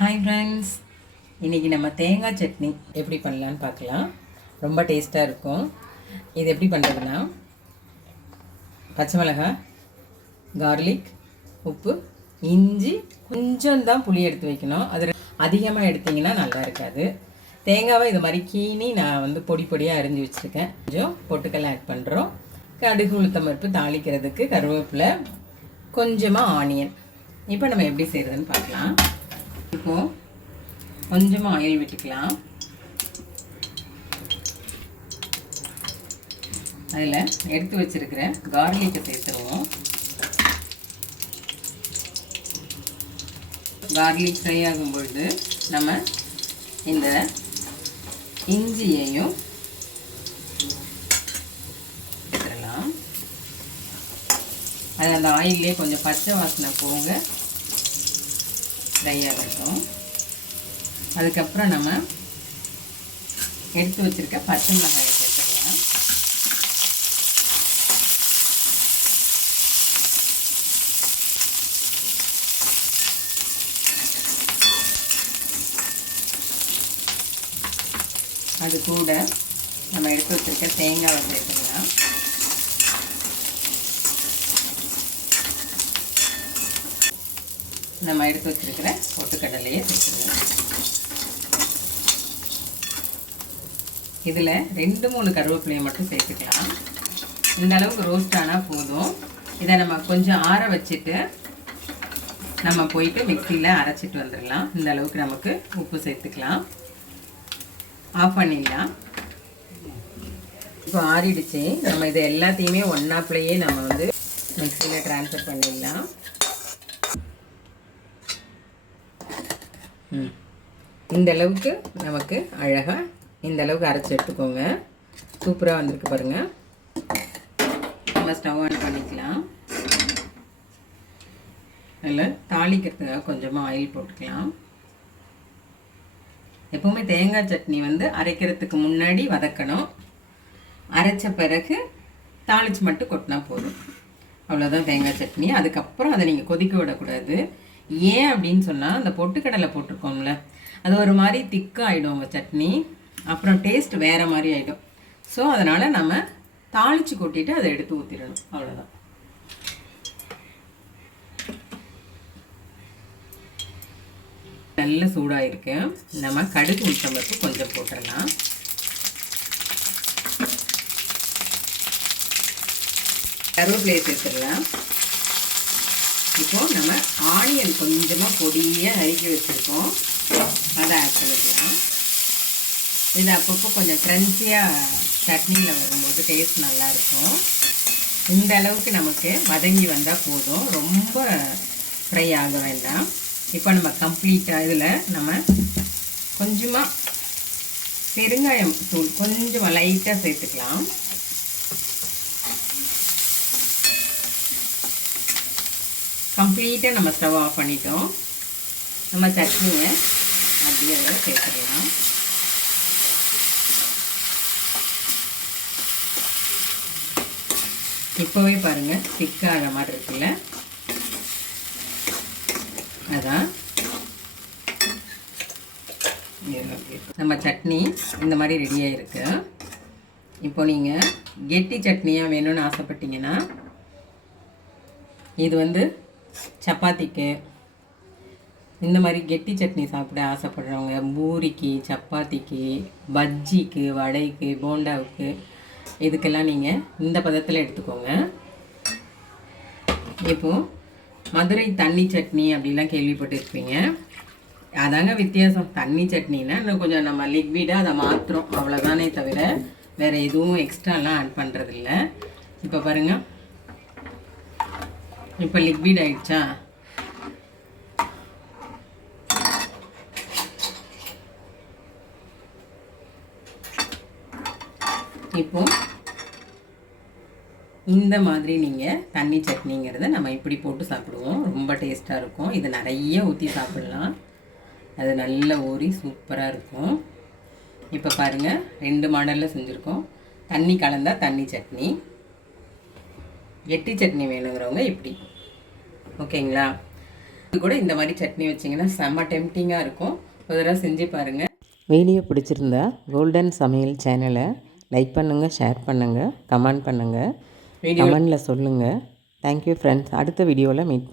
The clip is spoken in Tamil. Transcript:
ஹாய் ஃப்ரெண்ட்ஸ் இன்றைக்கி நம்ம தேங்காய் சட்னி எப்படி பண்ணலான்னு பார்க்கலாம். ரொம்ப டேஸ்ட்டாக இருக்கும். இது எப்படி பண்ணுறதுன்னா பச்சை மிளகாய் கார்லிக் உப்பு இஞ்சி கொஞ்சம் தான் புளி எடுத்து வைக்கணும். அது அதிகமாக எடுத்திங்கன்னா நல்லா இருக்காது. தேங்காவை இது மாதிரி கீனி நான் வந்து பொடி பொடியாக அரிஞ்சு வச்சுருக்கேன். கொஞ்சம் பொட்டுக்கல்ல ஆட் பண்ணுறோம் கடுகு உளுத்தம் பருப்பு தாளிக்கிறதுக்கு கருவேப்பிலை கொஞ்சமாக ஆனியன் இப்போ நம்ம எப்படி செய்கிறதுன்னு பார்க்கலாம். இப்போது கொஞ்சமாக ஆயில் விட்டுக்கலாம். அதில் எடுத்து வச்சிருக்கிற கார்லிக்கை சேர்த்துருவோம். கார்லிக் ஃப்ரை ஆகும் பொழுது நம்ம இந்த இஞ்சியையும் சேர்த்துடலாம். அது அந்த ஆயிலே கொஞ்சம் பச்சை வாசனை போக ட்ரை ஆகட்டும் அதுக்கப்புறம் நம்ம எடுத்து வச்சுருக்க பச்சை மிளகாயை சேர்த்துக்கலாம். அது கூட நம்ம எடுத்து வச்சுருக்க தேங்காவை சேர்த்துக்கலாம். நம்ம எடுத்து வச்சுருக்கிற பொட்டுக்கடலையை சேர்த்துக்கலாம். இதில் ரெண்டு மூணு கருவேப்பிலையை மட்டும் சேர்த்துக்கலாம். இந்த அளவுக்கு ரோஸ்ட் ஆனால் போதும். இதை நம்ம கொஞ்சம் ஆற வச்சுட்டு நம்ம போயிட்டு மிக்சியில் அரைச்சிட்டு வந்துடலாம். இந்த அளவுக்கு நமக்கு உப்பு சேர்த்துக்கலாம். ஆஃப் பண்ணிடலாம். இப்போ ஆறிடுச்சு. நம்ம இதை எல்லாத்தையுமே ஒன்றாப்புலையே நம்ம வந்து மிக்சியில் ட்ரான்ஸ்ஃபர் பண்ணிடலாம். இந்த அளவுக்கு நமக்கு அழகாக இந்த அளவுக்கு அரைச்சி எடுத்துக்கோங்க. சூப்பராக வந்திருக்கு பாருங்கள் நம்ம ஸ்டவ் ஆன் பண்ணிக்கலாம். அதில் தாளிக்கிறதுக்காக கொஞ்சமாக ஆயில் போட்டுக்கலாம். எப்போவுமே தேங்காய் சட்னி வந்து அரைக்கிறதுக்கு முன்னாடி வதக்கணும். அரைச்ச பிறகு தாளித்து மட்டும் கொட்டினா போதும். அவ்வளோதான் தேங்காய் சட்னி. அதுக்கப்புறம் அதை நீங்கள் கொதிக்க விடக்கூடாது. ஏன் அப்படின்னு சொன்னால் அந்த பொட்டுக்கடலை போட்டிருக்கோம்ல அது ஒரு மாதிரி திக்காகிடும் உங்கள் சட்னி. அப்புறம் டேஸ்ட் வேறு மாதிரி ஆகிடும் ஸோ அதனால் நம்ம தாளித்து கொட்டிட்டு அதை எடுத்து ஊற்றிடணும் அவ்வளோதான் நல்ல சூடாக இருக்கு நம்ம கடுகு உளுத்தம்பருப்பு கொஞ்சம் போட்டுடலாம். கருவேப்பிலையை சேர்த்துடலாம். இப்போ நம்ம ஆனியன் கொஞ்சமாக பொடியாக நறுக்கி வச்சுருக்கோம். அதை ஆட் பண்ணிக்கலாம். இது அப்பப்போ கொஞ்சம் க்ரன்ச்சியாக சட்னியில் வரும்போது டேஸ்ட் நல்லாயிருக்கும் இந்த அளவுக்கு நமக்கு வதங்கி வந்தால் போதும். ரொம்ப ஃப்ரை ஆக வேண்டாம். இப்போ நம்ம கம்ப்ளீட்டாக இதில் நம்ம கொஞ்சமாக பெருங்காயம் தூள் கொஞ்சமாக லைட்டாக சேர்த்துக்கலாம். கம்ப்ளீட்டாக நம்ம ஸ்டவ் ஆஃப் பண்ணிட்டோம். நம்ம சட்னியை அப்படியே அதில் சேர்த்துக்கலாம். இப்போவே பாருங்கள் திக்காகிற மாதிரி இருக்குல்ல? அதான். நம்ம சட்னி இந்த மாதிரி ரெடியாக இருக்கு இப்போ நீங்கள் கெட்டி சட்னியாக வேணும்னு ஆசைப்பட்டீங்கன்னா இது வந்து சப்பாத்திக்கு. இந்த மாதிரி கெட்டி சட்னி சாப்பிட ஆசைப்படுறவங்க பூரிக்கு சப்பாத்திக்கு பஜ்ஜிக்கு வடைக்கு போண்டாவுக்கு இதுக்கெல்லாம் நீங்கள் இந்த பதத்தில் எடுத்துக்கோங்க. இப்போது மதுரை தண்ணி சட்னி அப்படிலாம் கேள்விப்பட்டிருப்பீங்க. அதாங்க வித்தியாசம். தண்ணி சட்னினா இன்னும் கொஞ்சம் நம்ம லிக்விடாக அதை மாற்றுறோம் அவ்வளோதானே தவிர வேறு எதுவும் எக்ஸ்ட்ராலாம் ஆட் பண்ணுறதில்ல இப்போ பாருங்கள் இப்போ லிக்விட் ஆயிடுச்சா? இப்போ இந்த மாதிரி நீங்கள் தண்ணி சட்னிங்கிறத நம்ம இப்படி போட்டு சாப்பிடுவோம். ரொம்ப டேஸ்ட்டாக இருக்கும். இது நிறைய ஊற்றி சாப்பிட்லாம். அது நல்ல ஊறி சூப்பராக இருக்கும். இப்போ பாருங்கள் ரெண்டு மாடலில் செஞ்சுருக்கோம். தண்ணி கலந்தால் தண்ணி சட்னி. கெட்டி சட்னி வேணுங்கிறவங்க இப்படி. ஓகேங்களா? இது கூட இந்த மாதிரி சட்னி வச்சிங்கன்னா செம்ம டெம்டிங்காக இருக்கும். ஒரு தடவை செஞ்சு பாருங்கள் வீடியோ பிடிச்சிருந்தா கோல்டன் சமையல் சேனலை லைக் பண்ணுங்கள் ஷேர் பண்ணுங்கள் கமெண்ட் பண்ணுங்கள் கமெண்டில் சொல்லுங்கள் தேங்க்யூ ஃப்ரெண்ட்ஸ் அடுத்த வீடியோவில் மீட்